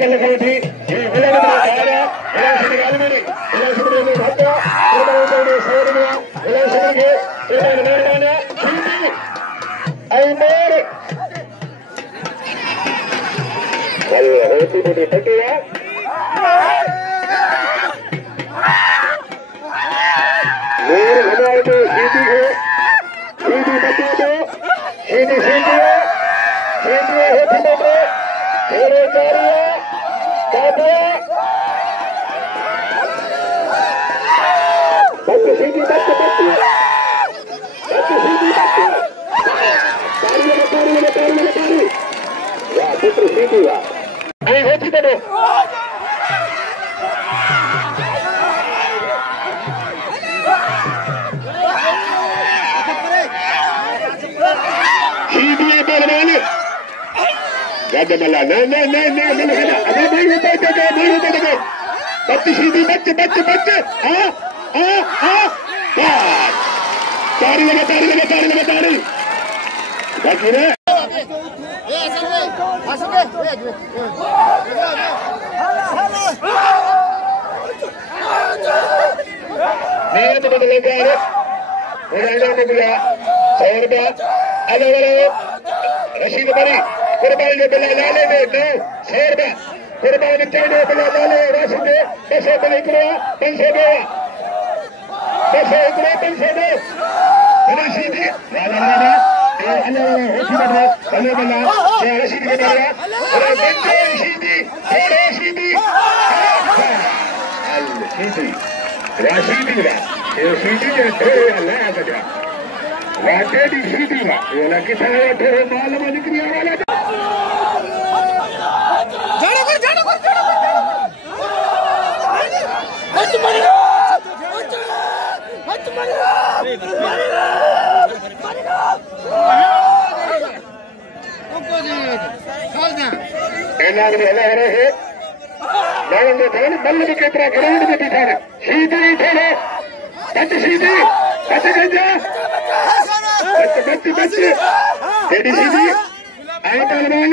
कल थी ये विलय में आया विलय से निकाल मेरे विलय से मेरे भागा विलय से सौर में विलय से के विलय में मारना आई मोर कल होती मुझे टकिया मोर हमारे तो सीधी है सीधी बच्चे तो सीधी सीधी है सीधी होती मुझे तेरे चारिया काबिया बच्चे सीधी बच्चे बच्चे बच्चे सीधी बच्चे तारी वाह पुत्र सीधी वाह आई होती तो सीधी बलवान गद मला नहीं अबे भाई बैठे बच्चे सीधी बच्चे बच्चे बच्चे तारी लगा बाकी रे नियत बदलेगा मिला 100 रुपया अलग रशीद बरी कुर्बानी ने बिला लाले ने 100 रुपया कुर्बानी चाहिए बिला लाले राशि दे 200 बिल करो 500 दो 200 करो 500 दो रशीद लाला होती बदले चलो बिला ये रशीद के बारे अरे बच्चे रशीदी राशीदी ये सीधी के थोड़े अल्लाह का जा वाटे दी सीधी बा ये ना किसान थोड़े मालूम निकलिया वाला जाड़ो कर मत मारो एनाग ने हला रहे नागंगे धन बल्ले के कितना ग्राउंड में बिठा है सीधी थोड़े बच्चे सीधी बच्चे गंजा बच्चे तेरी सीधी आई पहलवान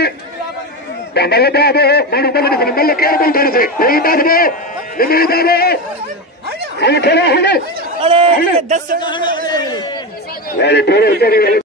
बल्ले बाबू मनु बल्ले बल्ले केयर बोल धर से कोई बात नहीं निमित बाबू हम खेला हमने 10 अरे